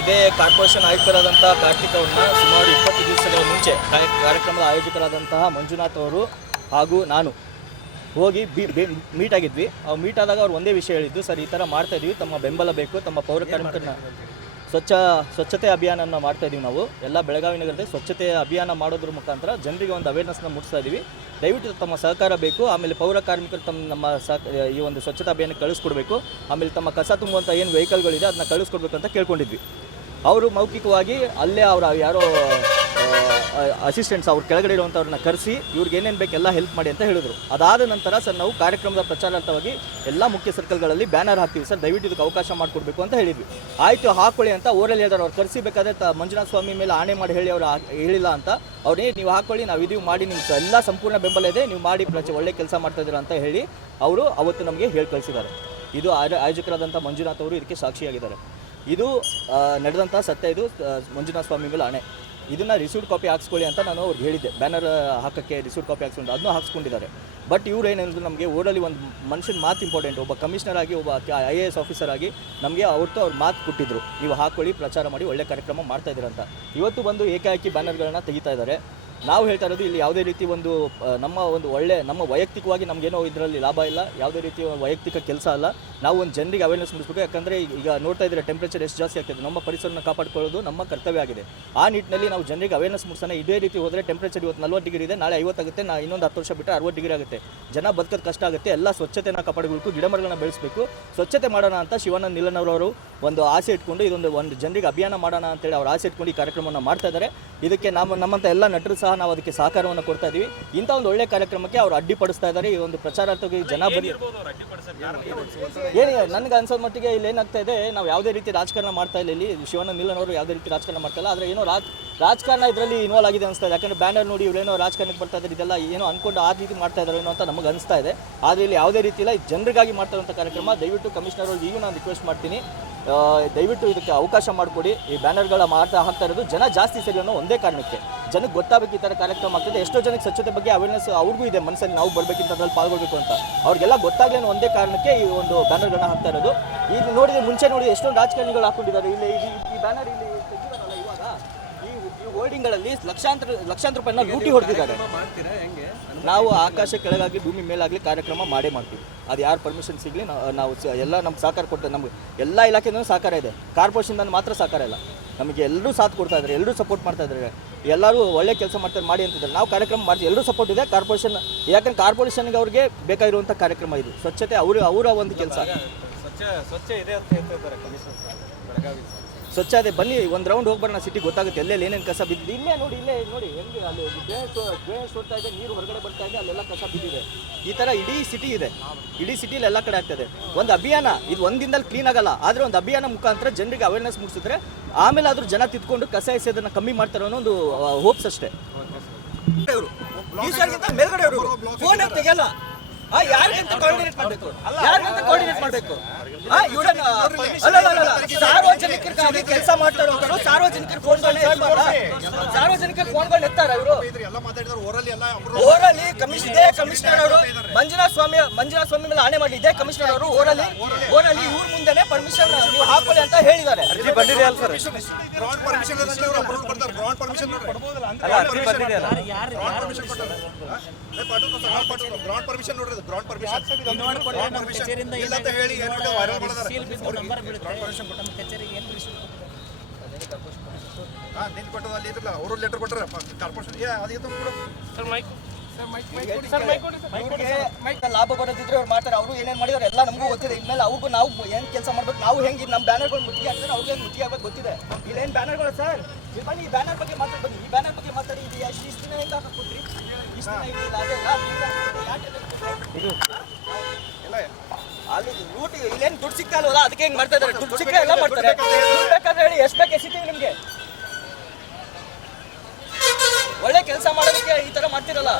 ಇದೇ ಕಾರ್ಪೊರೇಷನ್ ಆಯುಕ್ತರಾದಂಥ ಕಾರ್ತಿಕ್ ಅವ್ರನ್ನ ಸುಮಾರು 20 ದಿವಸಗಳ ಮುಂಚೆ ಕಾರ್ಯಕ್ರಮದ ಆಯೋಜಕರಾದಂತಹ ಮಂಜುನಾಥ್ ಅವರು ಹಾಗೂ ನಾನು ಹೋಗಿ ಮೀಟ್ ಆಗಿದ್ವಿ. ಮೀಟ್ ಆದಾಗ ಅವ್ರು ಒಂದೇ ವಿಷಯ ಹೇಳಿದ್ದು, ಸರ್ ಈ ಥರ ಮಾಡ್ತಾಯಿದ್ವಿ, ತಮ್ಮ ಬೆಂಬಲ ಬೇಕು, ತಮ್ಮ ಪೌರ ಕಾರ್ಮಿಕರನ್ನ ಸ್ವಚ್ಛತೆ ಅಭಿಯಾನನ ಮಾಡ್ತಾಯಿದ್ದೀವಿ. ನಾವು ಎಲ್ಲ ಬೆಳಗಾವಿ ನಗರದಲ್ಲಿ ಸ್ವಚ್ಛತೆ ಅಭಿಯಾನ ಮಾಡೋದ್ರ ಮುಖಾಂತರ ಜನರಿಗೆ ಒಂದು ಅವೇರ್ನೆಸ್ನ ಮೂಡಿಸ್ತಾ ಇದ್ದೀವಿ. ದಯವಿಟ್ಟು ತಮ್ಮ ಸಹಕಾರ ಬೇಕು. ಆಮೇಲೆ ಪೌರ ಕಾರ್ಮಿಕರು ನಮ್ಮ ಈ ಒಂದು ಸ್ವಚ್ಛತಾ ಅಭಿಯಾನಕ್ಕೆ ಕಳಿಸ್ಕೊಡ್ಬೇಕು. ಆಮೇಲೆ ತಮ್ಮ ಕಸ ತುಂಬುವಂಥ ಏನು ವೆಹಿಕಲ್ಗಳಿದೆ ಅದನ್ನ ಕಳಿಸ್ಕೊಡ್ಬೇಕು ಅಂತ ಕೇಳ್ಕೊಂಡಿದ್ವಿ. ಅವರು ಮೌಖಿಕವಾಗಿ ಅಲ್ಲೇ ಅವರ ಯಾರೋ ಅಸಿಸ್ಟೆಂಟ್ಸ್ ಅವ್ರ ಕೆಳಗಡೆ ಇರುವಂಥವ್ರನ್ನ ಕರೆಸಿ ಇವ್ರಿಗೆ ಏನೇನು ಬೇಕೆಲ್ಲ ಹೆಲ್ಪ್ ಮಾಡಿ ಅಂತ ಹೇಳಿದ್ರು. ಅದಾದ ನಂತರ ಸರ್ ನಾವು ಕಾರ್ಯಕ್ರಮದ ಪ್ರಚಾರಾರ್ಥವಾಗಿ ಎಲ್ಲ ಮುಖ್ಯ ಸರ್ಕಲ್ಗಳಲ್ಲಿ ಬ್ಯಾನರ್ ಹಾಕ್ತೀವಿ ಸರ್, ದಯವಿಟ್ಟು ಇದಕ್ಕೆ ಅವಕಾಶ ಮಾಡಿಕೊಡ್ಬೇಕು ಅಂತ ಹೇಳಿದ್ವಿ. ಆಯಿತು ಹಾಕೊಳ್ಳಿ ಅಂತ ಓರಲ್ಲಿ ಹೇಳಿದ್ರು. ಅವ್ರು ಕರೆಸಿಬೇಕಾದ್ರೆ ಮಂಜುನಾಥ ಸ್ವಾಮಿ ಮೇಲೆ ಆಣೆ ಮಾಡಿ ಹೇಳಿ ಅವರು ಹೇಳಿಲ್ಲ ಅಂತ ಅವ್ರೇ ನೀವು ಹಾಕೊಳ್ಳಿ, ನಾವು ಇದೀವಿ ಮಾಡಿ, ನಿಮ್ಗೆ ಎಲ್ಲ ಸಂಪೂರ್ಣ ಬೆಂಬಲ ಇದೆ, ನೀವು ಮಾಡಿ ಒಳ್ಳೆ ಕೆಲಸ ಮಾಡ್ತಾಯಿದ್ದೀರಾ ಅಂತ ಹೇಳಿ ಅವರು ಅವತ್ತು ನಮಗೆ ಹೇಳಿ ಕಳಿಸಿದ್ದಾರೆ. ಇದು ಆಯೋಜಕರಾದಂಥ ಮಂಜುನಾಥ್ ಅವರು ಇದಕ್ಕೆ ಸಾಕ್ಷಿಯಾಗಿದ್ದಾರೆ. ಇದು ನಡೆದಂಥ ಸತ್ಯ. ಇದು ಮಂಜುನಾಥ ಸ್ವಾಮಿ ಮೇಲೆ ಆಣೆ. ಇದನ್ನು ರಿಸೀವ್ಡ್ ಕಾಪಿ ಹಾಕ್ಸ್ಕೊಳ್ಳಿ ಅಂತ ನಾನು ಅವ್ರಿಗೆ ಹೇಳಿದ್ದೆ. ಬ್ಯಾನರ್ ಹಾಕೋಕ್ಕೆ ರಿಸೀವ್ಡ್ ಕಾಪಿ ಹಾಕ್ಸ್ಕೊಂಡು ಅದನ್ನೂ ಹಾಕ್ಸ್ಕೊಂಡಿದ್ದಾರೆ. ಬಟ್ ಇವ್ರು ಏನೇನಿದ್ರು, ನಮಗೆ ಓಡಲ್ಲಿ ಒಂದು ಮನುಷ್ಯನ ಮಾತು ಇಂಪಾರ್ಟೆಂಟ್. ಒಬ್ಬ ಕಮಿಷನರ್ ಆಗಿ, ಒಬ್ಬ IAS ಆಫೀಸರ್ ಆಗಿ ನಮಗೆ ಅವ್ರು ಮಾತು ಕೊಟ್ಟಿದ್ರು, ನೀವು ಹಾಕ್ಕೊಳ್ಳಿ, ಪ್ರಚಾರ ಮಾಡಿ, ಒಳ್ಳೆ ಕಾರ್ಯಕ್ರಮ ಮಾಡ್ತಾಯಿದ್ದೀರ ಅಂತ. ಇವತ್ತು ಬಂದು ಏಕಾಏಕಿ ಬ್ಯಾನರ್ಗಳನ್ನ ತೆಗಿತಾ ಇದ್ದಾರೆ. ನಾವು ಹೇಳ್ತಾ ಇರೋದು, ಇಲ್ಲಿ ಯಾವುದೇ ರೀತಿ ನಮ್ಮ ವೈಯಕ್ತಿಕವಾಗಿ ನಮಗೇನೋ ಇದರಲ್ಲಿ ಲಾಭ ಇಲ್ಲ, ಯಾವುದೇ ರೀತಿ ವೈಯಕ್ತಿಕ ಕೆಲಸ ಅಲ್ಲ. ನಾವು ಒಂದು ಜನರಿಗೆ ಅವೇರ್ನೆಸ್ ಮೂಡಿಸಬೇಕು. ಯಾಕಂದರೆ ಈಗ ನೋಡ್ತಾ ಇದ್ದೀರಾ ಟೆಂಪ್ರೇಚರ್ ಎಷ್ಟು ಜಾಸ್ತಿ ಆಗ್ತದೆ. ನಮ್ಮ ಪರಿಸರನ ಕಾಪಾಡ್ಕೊಳ್ಳೋದು ನಮ್ಮ ಕರ್ತವ್ಯ ಆಗಿದೆ. ಆ ನಿಟ್ಟಿನಲ್ಲಿ ನಾವು ಜನರಿಗೆ ಅವೇರ್ನೆಸ್ ಮೂಡಿಸೋಣ. ಇದೇ ರೀತಿ ಹೋದರೆ ಟೆಂಪ್ರೇಚರ್ ಇವತ್ತು 40 ಡಿಗ್ರಿ ಇದೆ, ನಾಳೆ 50 ಆಗುತ್ತೆ, ಇನ್ನೊಂದು 10 ವರ್ಷ ಬಿಟ್ಟರೆ 60 ಡಿಗ್ರಿ ಆಗುತ್ತೆ. ಜನ ಬದುಕೋದು ಕಷ್ಟ ಆಗುತ್ತೆ. ಎಲ್ಲ ಸ್ವಚ್ಛತೆನ ಕಾಪಾಡಬೇಕು, ಗಿಡಮರಗಳನ್ನ ಬೆಳೆಸಬೇಕು, ಸ್ವಚ್ಛತೆ ಮಾಡೋಣ ಅಂತ ಶಿವಾನಂದ ನಿಲನವರು ಒಂದು ಆಸೆ ಇಟ್ಕೊಂಡು ಒಂದು ಜನರಿಗೆ ಅಭಿಯಾನ ಮಾಡೋಣ ಅಂತೇಳಿ ಅವ್ರು ಆಸೆ ಇಟ್ಕೊಂಡು ಈ ಕಾರ್ಯಕ್ರಮವನ್ನು ಮಾಡ್ತಾ ಇದ್ದಾರೆ. ಇದಕ್ಕೆ ನಮ್ಮಂಥ ಎಲ್ಲ ನಟರು ಸಹ ನಾವು ಅದಕ್ಕೆ ಸಹಕಾರವನ್ನು ಕೊಡ್ತಾ ಇದ್ದೀವಿ. ಇಂಥ ಒಂದು ಒಳ್ಳೆ ಕಾರ್ಯಕ್ರಮಕ್ಕೆ ಅವರು ಅಡ್ಡಿಪಡಿಸ್ತಾ ಇದ್ದಾರೆ. ಈ ಒಂದು ಪ್ರಚಾರಾರ್ಥಕ್ಕೆ ಜನ ಬನ್ನಿ ಹೇಳಿ. ನನಗೆ ಅನ್ಸೋದು ಮಟ್ಟಿಗೆ ಇಲ್ಲಿ ಏನಾಗ್ತಾ ಇದೆ, ನಾವು ಯಾವುದೇ ರೀತಿ ರಾಜಕಾರಣ ಮಾಡ್ತಾ ಇಲ್ಲ. ಇಲ್ಲಿ ಶಿವಾನಂದ ನಿಲನವರು ಯಾವುದೇ ರೀತಿ ರಾಜಕಾರಣ ಮಾಡ್ತಾ ಇಲ್ಲ. ಆದರೆ ಏನೋ ರಾಜಕಾರಣ ಇದರಲ್ಲಿ ಇನ್ವಾಲ್ವ್ ಆಗಿದೆ ಅನಿಸ್ತಾ ಇದೆ. ಯಾಕಂದರೆ ಬ್ಯಾನರ್ ನೋಡಿ ಇವರೇನೋ ರಾಜಕಾರಣಕ್ಕೆ ಬರ್ತಾ ಇದ್ದಾರೆ, ಇದೆಲ್ಲ ಏನೋ ಅಂದ್ಕೊಂಡು ಆ ರೀತಿ ಮಾಡ್ತಾ ಇದ್ದಾರೆ ಏನೋ ಅಂತ ನಮಗೆ ಅನಿಸ್ತಾ ಇದೆ. ಆದರೆ ಇಲ್ಲಿ ಯಾವುದೇ ರೀತಿ ಇಲ್ಲ, ಜನರಿಗಾಗಿ ಮಾಡ್ತಾ ಇರುವಂಥ ಕಾರ್ಯಕ್ರಮ. ದಯವಿಟ್ಟು ಕಮಿಷನರ್ ಅವ್ರಿಗೆ ಈಗ ನಾನು ರಿಕ್ವೆಸ್ಟ್ ಮಾಡ್ತೀನಿ, ದಯವಿಟ್ಟು ಇದಕ್ಕೆ ಅವಕಾಶ ಮಾಡಿಕೊಡಿ. ಈ ಬ್ಯಾನರ್ಗಳ ಹಾಕ್ತಾ ಇರೋದು ಜನ ಜಾಸ್ತಿ ಸರಿ ಅನ್ನೋ ಒಂದೇ ಕಾರಣಕ್ಕೆ. ಜನಕ್ಕೆ ಗೊತ್ತಾಗಬೇಕು ಈ ಥರ ಕಾರ್ಯಕ್ರಮ ಆಗ್ತದೆ. ಎಷ್ಟೋ ಜನಕ್ಕೆ ಸ್ವಚ್ಛತೆ ಬಗ್ಗೆ ಅವೇರ್ನೆಸ್ ಅವ್ರಿಗೂ ಇದೆ ಮನಸ್ಸಲ್ಲಿ, ನಾವು ಬರಬೇಕಿಂತ ಅದ್ರಲ್ಲಿ ಪಾಲ್ಗೊಳ್ಬೇಕು ಅಂತ. ಅವ್ರಿಗೆಲ್ಲ ಗೊತ್ತಾಗಲಿ ಅನ್ನೋ ಒಂದೇ ಕಾರಣಕ್ಕೆ ಈ ಒಂದು ಬ್ಯಾನರ್ಗಳನ್ನ ಹಾಕ್ತಾ ಇರೋದು. ಈಗ ನೋಡಿದ್ರೆ ಮುಂಚೆ ನೋಡಿ ಎಷ್ಟೊಂದು ರಾಜಕಾರಣಿಗಳು ಹಾಕೊಂಡಿದ್ದಾರೆ. ಇಲ್ಲಿ ಈ ಬ್ಯಾನರ್ ಇಲ್ಲಿ ತೆಗಿದಾರಲ್ಲ ಇವಾಗ, ಈ ಹೋರ್ಡಿಂಗ್ಗಳಲ್ಲಿ ಲಕ್ಷಾಂತರ ರೂಪಾಯಿನ ಲೂಟಿ ಹೊಡೆದಿದ್ದಾರೆ. ನಾವು ಆಕಾಶ ಕೆಳಗಾಗಿ ಭೂಮಿ ಮೇಲಾಗಲಿ ಕಾರ್ಯಕ್ರಮ ಮಾಡೇ ಮಾಡ್ತೀವಿ. ಅದು ಯಾರು ಪರ್ಮಿಷನ್ ಸಿಗಲಿ ನಾವು ಎಲ್ಲ ನಮ್ಗೆ ಸಹಕಾರ ಕೊಡ್ತೇವೆ. ನಮಗೆ ಎಲ್ಲ ಇಲಾಖೆಯೂ ಸಹಕಾರ ಇದೆ, ಕಾರ್ಪೊರೇಷನ್ ಮಾತ್ರ ಸಹಕಾರ ಇಲ್ಲ. ನಮಗೆ ಎಲ್ಲರೂ ಸಾಥ್ ಕೊಡ್ತಾ ಇದ್ದಾರೆ, ಎಲ್ಲರೂ ಸಪೋರ್ಟ್ ಮಾಡ್ತಾ ಇದ್ದಾರೆ, ಎಲ್ಲರೂ ಒಳ್ಳೆ ಕೆಲಸ ಮಾಡ್ತಾರೆ ಮಾಡಿ ಅಂತಿದ್ದಾರೆ. ನಾವು ಕಾರ್ಯಕ್ರಮ ಮಾಡ್ತೀವಿ, ಎಲ್ಲರೂ ಸಪೋರ್ಟ್ ಇದೆ. ಕಾರ್ಪೊರೇಷನ್ ಯಾಕಂದ್ರೆ ಕಾರ್ಪೊರೇಷನ್ಗೆ ಅವ್ರಿಗೆ ಬೇಕಾಗಿರುವಂಥ ಕಾರ್ಯಕ್ರಮ ಇದು. ಸ್ವಚ್ಛತೆ ಅವರ ಒಂದು ಕೆಲಸ. ಸ್ವಚ್ಛ ಇದೆ ಅಂತ ಹೇಳ್ತಿದ್ದಾರೆ ಕಮಿಷನರ್ ಬೆಳಗಾವಿ. ಸ್ವಚ್ಛ ಅದೇ, ಬನ್ನಿ ಒಂದು ರೌಂಡ್ ಹೋಗ್ಬರೋಣ, ಸಿಟಿ ಗೊತ್ತಾಗುತ್ತೆ ಎಲ್ಲೆಲ್ಲಿ ಏನೇನು ಕಸ ಬಿದ್ದಿದೆ. ಇಲ್ಲೇ ನೋಡಿ ಹೆಂಗೆ ಅಲ್ಲಿ ಡ್ರೈನೇಜ್ ಸೋಡ್ತಾ ಇದೆ, ನೀರು ಹೊರಗಡೆ ಬರ್ತಾ ಇದೆ, ಅಲ್ಲೆಲ್ಲ ಕಸ ಬಿದ್ದಿದೆ. ಈ ಥರ ಇಡೀ ಸಿಟಿ ಇದೆ, ಇಡೀ ಸಿಟಿಲಿ ಎಲ್ಲ ಕಡೆ ಆಗ್ತದೆ. ಒಂದು ಅಭಿಯಾನ ಇದು ಒಂದಿನದಲ್ಲಿ ಕ್ಲೀನ್ ಆಗಲ್ಲ, ಆದರೆ ಒಂದು ಅಭಿಯಾನ ಮುಖಾಂತರ ಜನರಿಗೆ ಅವೇರ್ನೆಸ್ ಮೂಡಿಸಿದ್ರೆ ಆಮೇಲೆ ಆದರೂ ಜನ ತಿದ್ಕೊಂಡು ಕಸ ಎಸೆಯೋದನ್ನು ಕಮ್ಮಿ ಮಾಡ್ತಾರೆ ಅನ್ನೋ ಒಂದು ಹೋಪ್ಸ್ ಅಷ್ಟೇ. ಮೇಲ್ಗಡೆ ಫೋನ್ ತೆಗೆಯಲ್ಲ, ಯಾರಿಗಂತ ಕೋಆರ್ಡಿನೇಟ್ ಮಾಡಬೇಕು, ಸಾರ್ವಜನಿಕರಿಗಾಗಿ ಕೆಲಸ ಮಾಡ್ತಾ ಇರೋರು ಸಾರ್ವಜನಿಕರ ಫೋನ್ಗಳನ್ನ ಎತ್ತಾರೆ ಇವರು. ಓರಲ್ಲಿ ಕಮಿಷನರ್ ಅವರು ಮಂಜುನಾಥ ಸ್ವಾಮಿ ಮೇಲೆ ಆಣೆ ಮಾಡಿ ಇದೇ ಕಮಿಷನರ್ ಅವರು ಓರಲ್ಲಿ ಇವ್ರ ಮುಂದೆನೆ ಪರ್ಮಿಷನ್ ನೀವು ಹಾಕೊಳ್ಳಿ ಅಂತ ಹೇಳಿದ್ದಾರೆ. ಲಾಭ ಬರೋದಿದ್ರೆ ಅವ್ರು ಮಾಡ್ತಾರೆ. ಅವರು ಏನೇನು ಮಾಡಿದಾರೆ ಎಲ್ಲ ನಮಗೂ ಗೊತ್ತಿದೆ. ಇನ್ಮೇಲೆ ಅವ್ರಿಗೂ ನಾವು ಏನು ಕೆಲಸ ಮಾಡ್ಬೇಕು, ನಾವು ಹೆಂಗೆ ನಮ್ಮ ಬ್ಯಾನರ್ಗಳು ಮುತ್ತಿಗೆ ಆಗ್ತಾರೆ, ಅವ್ರಿಗೆ ಮುತ್ತಿಗೆ ಆಗ್ಬೇಕು ಗೊತ್ತಿದೆ. ಇಲ್ಲೇನು ಬ್ಯಾನರ್ಗಳು ಸರ್, ಬನ್ನಿ ಈ ಬ್ಯಾನರ್ ಬಗ್ಗೆ ಮಾತಾಡಿ, ಬನ್ನಿ ಈ ಬ್ಯಾನರ್ ಬಗ್ಗೆ ಮಾತಾಡಿ. ಇದು ಇಷ್ಟು ದಿನ ಹೆಂಗೆ ಹಾಕೊಟ್ರಿ, ಇಷ್ಟು ದಿನ ಇಲ್ಲ ಇದು ಅಲ್ಲಿ ರೂಟ್ ಇಲ್ಲೇನು ದುಡ್ಡು ಸಿಗ್ತಾ ಇಲ್ವಲ್ಲ, ಅದಕ್ಕೆ ಹೆಂಗೆ ಮಾಡ್ತಾ ಇದ್ದಾರೆ. ದುಡ್ಡು ಸಿಕ್ಕ ಎಲ್ಲ ಮಾಡ್ತಾರೆ. ಬೇಕಾದ್ರೆ ಹೇಳಿ, ಎಷ್ಟು ಬೇಕು ಎಸಿತೀವಿ ನಿಮಗೆ. ಒಳ್ಳೆ ಕೆಲಸ ಮಾಡೋದಕ್ಕೆ ಈ ಥರ ಮಾಡ್ತಿರಲ್ಲ.